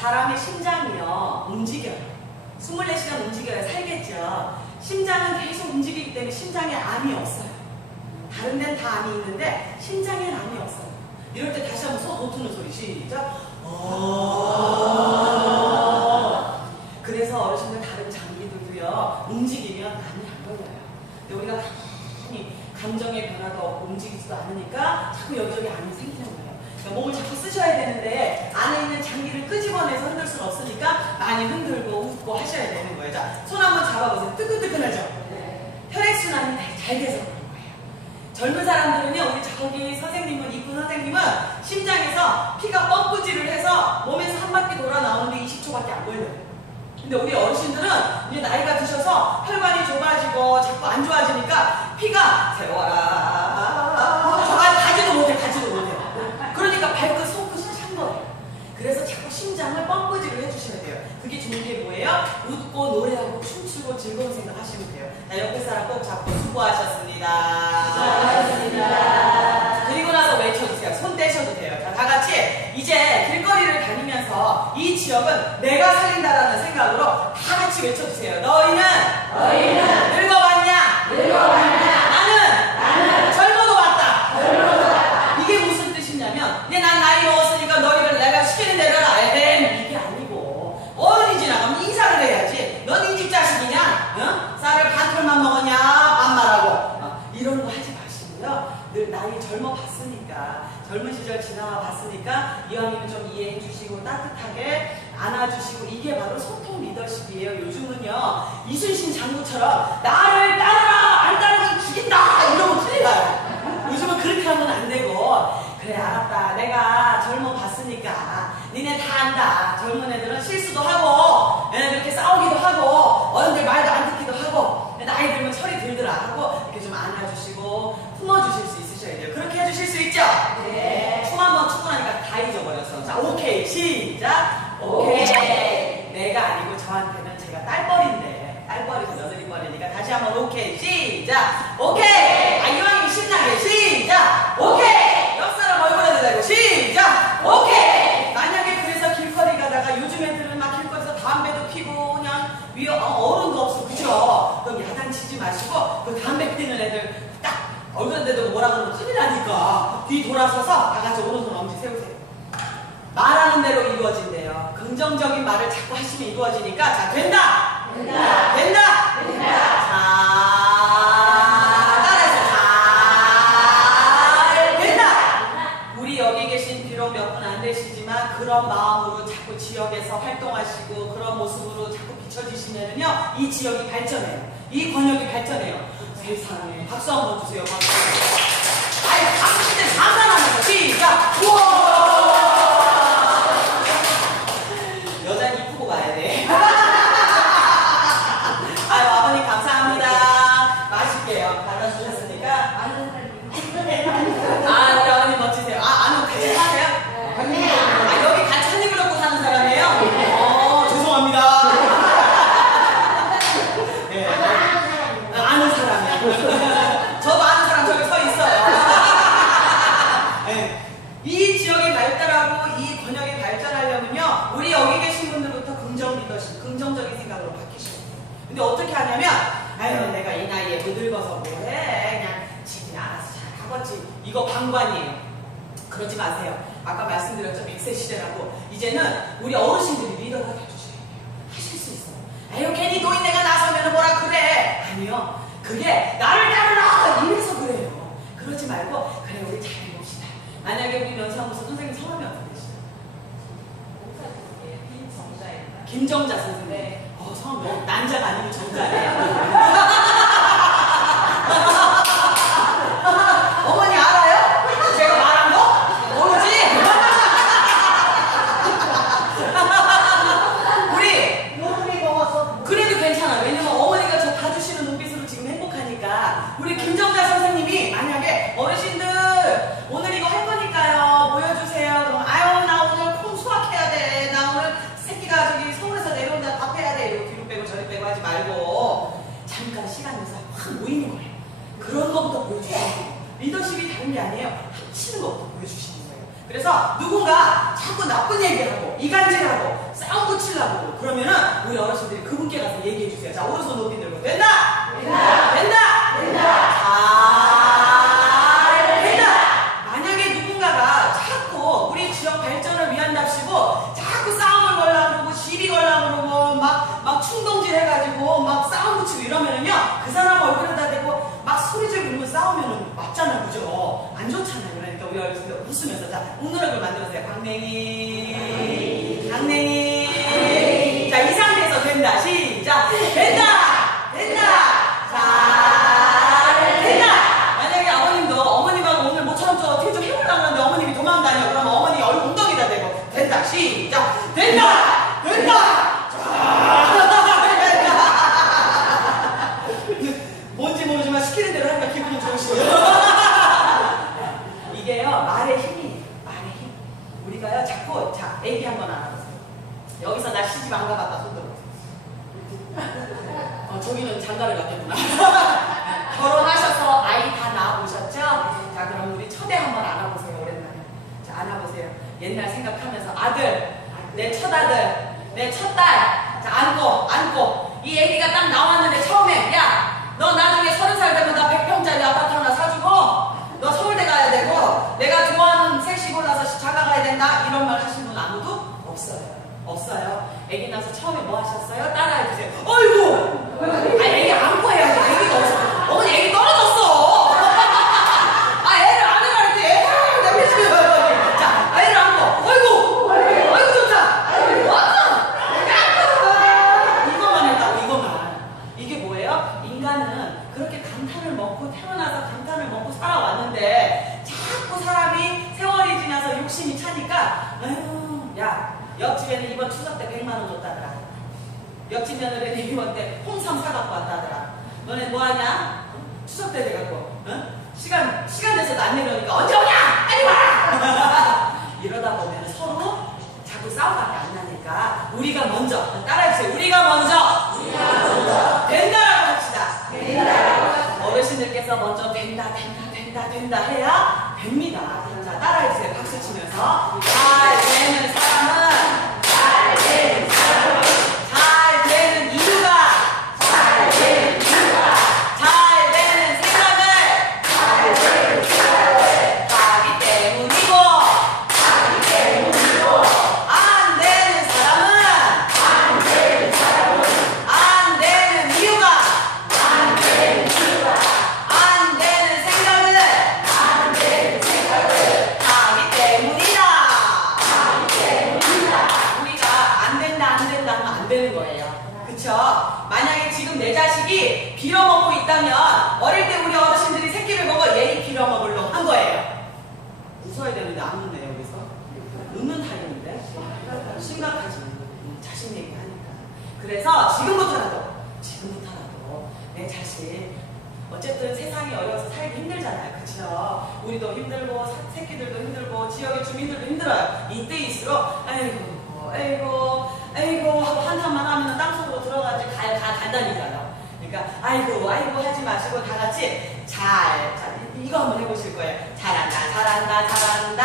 사람의 심장이요 움직여요. 24시간 움직여야 살겠죠. 심장은 계속 움직이기 때문에 심장에 암이 없어요. 다른 데는 다 암이 있는데 심장에는 암이 없어요. 이럴 때 다시 한번 소 도트는 소리 시작. 어. 그래서 어르신들 다른 장기들도요 움직이면 암이 안 걸려요. 근데 우리가 가만히 감정의 변화도 없고 움직이지도 않으니까 자꾸 여기저기 암이 생기는 거예요. 그러니까 몸을 자꾸 쓰셔야 되는데 안에 있는 장기를 끄집어내서 흔들 수는 없으니까 많이 흔들고 웃고 하셔야 되는 거예요. 자, 손 한번 잡아보세요. 뜨끈뜨끈하죠? 혈액순환이 잘 돼서 그런 거예요. 젊은 사람들은요, 우리 저기 선생님은, 이쁜 선생님은 심장에서 피가 펌프질을 해서 몸에서 한 바퀴 돌아 나오는데 20초밖에 안 걸려요. 근데 우리 어르신들은 이제 나이가 드셔서 혈관이 좁아지고 자꾸 안 좋아지니까 피가 세워라. 가지도 못해, 가지도 못해. 그러니까 발끝, 손끝이 찬 거예요. 그래서 자꾸 심장을 펌프질을 해주셔야 돼요. 그게 좋은 게 뭐예요? 웃고 노래하고 춤추고 즐거운 생각 하시면 돼요. 자, 옆에 사람 꼭 잡고 수고하셨습니다. 그리고 나서 외쳐주세요. 손 떼셔도 돼요. 자, 다 같이 이제 길거리를 다니면서 이 지역은 내가 살린다라는 생각으로 다 같이 외쳐주세요. 너희는 너희는 늙어봤냐? 늙어봤냐? 나는 나는 젊어도 봤다. 젊어졌다. 이게 무슨 뜻이냐면 난 나이 먹었으니까 너희를 내가 시키는 대로 해라. 에헴 이게 아니고 어른이 지나가면 인사를 해야지. 넌 이 집 자식이냐? 어? 쌀을 반톨만 먹었냐? 반말하고 어, 이런 거 하지 마시고요. 늘 나이 젊어 봤으니까 젊은 시절 봤으니까 이왕이면 좀 이해해 주시고 따뜻하게 안아주시고 이게 바로 소통 리더십이에요. 요즘은요 이순신 장군처럼 나를 따르라 안 따르면 죽인다 이러면 큰일 나요. 요즘은 그렇게 하면 안 되고 그래 알았다 내가 젊어 봤으니까 니네 다 안다 젊은 애들은 실수도 하고 예, 그렇게 싸우기도 하고 어른들 말도 안 듣기도 하고 나이 들면 철이 들더라 하고 이렇게 좀 안아주시고 품어주실 수 있으셔야 돼요 그렇게 해주실 수 있죠? 네. 춤 한 번 추고 나니까 다 잊어버렸어 자 오케이 시작 오케이 오케이. 내가 아니고 저한테는 제가 딸뻘인데 딸뻘이고 다시 한번 오케이 시작 오케이 아 이왕이면 신나게 시작 오케이 옆 사람 얼굴에 대고 시작 오케이 만약에 그래서 길거리 가다가 요즘 애들은 막 길거리에서 담배도 피고 그냥 위에 어, 어른도 없어 그죠 그럼 야단치지 마시고 그 담배 피는 애들 딱 얼굴에 대고 뭐라 그러면 큰일 나니까 뒤 돌아서서 다 같이 오른손 엄지 세우세요 말하는 대로 이루어진대요. 긍정적인 말을 자꾸 하시면 이루어지니까 자. 된다. 된다. 된다. 지역에서 활동하시고 그런 모습으로 자꾸 비춰지시면은요 이 지역이 발전해요. 이 권역이 발전해요. 세상에 박수 한번 주세요. 박수. 아이 박수 때 상상하면서 시작. 우와. 여자는 이쁘고 가야 돼. 아유, 아버님 감사합니다. 마실게요. 갖다 주셨으니까. 아, 우리 아버님 멋지세요. 아, 아는 같이 사세요? 아, 여기 같이 한 입을 먹고 사는 사람이에요? 어, 죄송합니다. 네. 아, 아는 사람이야. 저도 아는 사람 저기 서 있어요. 네. 이 지역이 발달하고 이 권역이 발전하려면요, 우리 여기 계신 분들부터 긍정 리더십, 긍정적인 생각으로 바뀌셔야 돼요. 근데 어떻게 하냐면, 아유, 내가 이 나이에 못 늙어서 뭐해. 그냥 지금 알아서 잘 하겠지. 이거 방관이에요. 그러지 마세요. 아까 말씀드렸죠. 100세 시대라고. 이제는 우리 어르신들이 리더가 돼주셔야 돼요. 하실 수 있어요. 아유, 괜히 노인네가 나서면 뭐라 그래. 아니요. 그게 나를 따르라! 이래서 그래요. 그러지 말고, 그래, 우리 잘 해봅시다. 만약에 우리 면사무소 선생님 성함이 어떻게 되시죠? 김정자 선생님. 네. 어, 성함 너무 난자가 아니고 정자예요. 어머니 알아요? 제가 말한 거? 모르지? 우리 그래도 괜찮아. 왜냐면 어머니가 저 봐주시는 눈빛으로 지금 행복하니까. 우리 김정자 선생님이 만약에 어르신들 오늘 이거 할 거니까요. 보여주세요. 그럼 아유 나 오늘 콩 수확해야 돼. 나 오늘 새끼가 저기 서울에서 내려온다 밥 해야 돼. 이러고 뒤로 빼고 저리 빼고 하지 말고 잠깐 시간 내서 확 모이는 거예요. 그런 거부터 보여주시는 거예요. 리더십이 다른 게 아니에요. 합치는 것부터 보여주시는 거예요. 그래서 누군가 자꾸 나쁜 얘기하고 이간질하고 그러면은 우리 어르신들이 그분께 가서 얘기해 주세요. 자, 오른손 높이 들고 된다. 된다. 된다. 잘 된다. 만약에 누군가가 자꾸 우리 지역 발전을 위한답시고 자꾸 싸움을 걸라 그러고 시비 걸라 그러고 막, 막 충동질 해가지고 막 싸움 붙이고 이러면은요 그 사람 얼굴에다 대고 막 소리 지르고 싸우면은 맞잖아요. 그죠? 안 좋잖아요. 그러니까 우리 어르신들 웃으면서 자 웃는 얼굴 만들어주세요. 강냉이 강냉이 자 이 상태에서 된다 시작 된다 된다 잘 된다 만약에 아버님도 어머님하고 오늘 모처럼 저 어떻게 좀 해보려고 하는데 어머님이 도망다녀 그러면 어머니 얼굴 웅덩이다 대고 된다 시작 된다 된다 자 뭔지 모르지만 시키는 대로 하니까 기분이 좋으시고요 이게요 말의 힘이 말의 힘 우리가요 자꾸 자 얘기 한번 알아보세요 여기서 나 시집 안 가봤다 손들어 어, 저기는 장가를 갔겠구나. 결혼하셔서 아이 다 낳아보셨죠? 자 그럼 우리 첫애 한번 안아보세요 오랜만에. 자 안아보세요. 옛날 생각하면서 아들 내 첫 아들 내 첫 딸. 자 안고 안고. 이 애기가 딱 나왔는데 처음에 야 너 나중에 서른 살 되면 나 100평짜리 아파트 하나 사주고 너 서울대 가야 되고 내가 좋아하는 셋이 골라서 장가 가야 된다. 이런 말 하신 분 아무도 없어요. 없어요. 애기 나서 처음에 뭐 하셨어요? 따라해주세요. 어이구 아 애기 안고 해야지 애기가 어디서 어머니 애기 떨어졌어. 아 애를 안으라 할때 애를 내비치면 자 애를 안고. 어이구. 어이구 좋다. 왔어. 이거만 했다고 이거만. 이게 뭐예요? 인간은 그렇게 감탄을 먹고 태어나서 감탄을 먹고 살아왔는데 자꾸 사람이 세월이 지나서 욕심이 차니까 아유 야 옆집에는 이번 추석 때 100만 원 줬다더라 옆집 며느리는 때 홍삼 사갖고 왔다더라. 너네 뭐하냐? 추석 때 돼갖고 응? 시간 시간 돼서도 안 내려오니까 언제 오냐? 빨리 와! 이러다 보면 서로 자꾸 싸움밖에 안 나니까 우리가 먼저 따라해주세요. 우리가 먼저! 된다라고 합시다. 어르신들께서 먼저 된다 된다 된다 된다 해야 됩니다. 자 따라해주세요. 박수 치면서. 잘 되는 사람 있다면 어릴 때 우리 어르신들이 새끼를 먹어 얘이 빌어먹으려고 한 거예요. 웃어야 되는데 안 웃네 여기서. 웃는 타임인데? 심각하지. 음, 자식 얘기하니까. 그래서 지금부터라도 지금부터라도 내 자식 어쨌든 세상이 어려워서 살기 힘들잖아요. 그쵸? 우리도 힘들고 사- 새끼들도 힘들고 지역의 주민들도 힘들어요. 이때일수록 아이고 아이고 아이고 하고 한탄만 하면 땅속으로 들어가지 가, 가 간다니까요 그러니까 아이고 아이고 하지 마시고 다 같이 잘, 자, 이- 이거 한번 해보실 거예요. 잘한다 잘한다 잘한다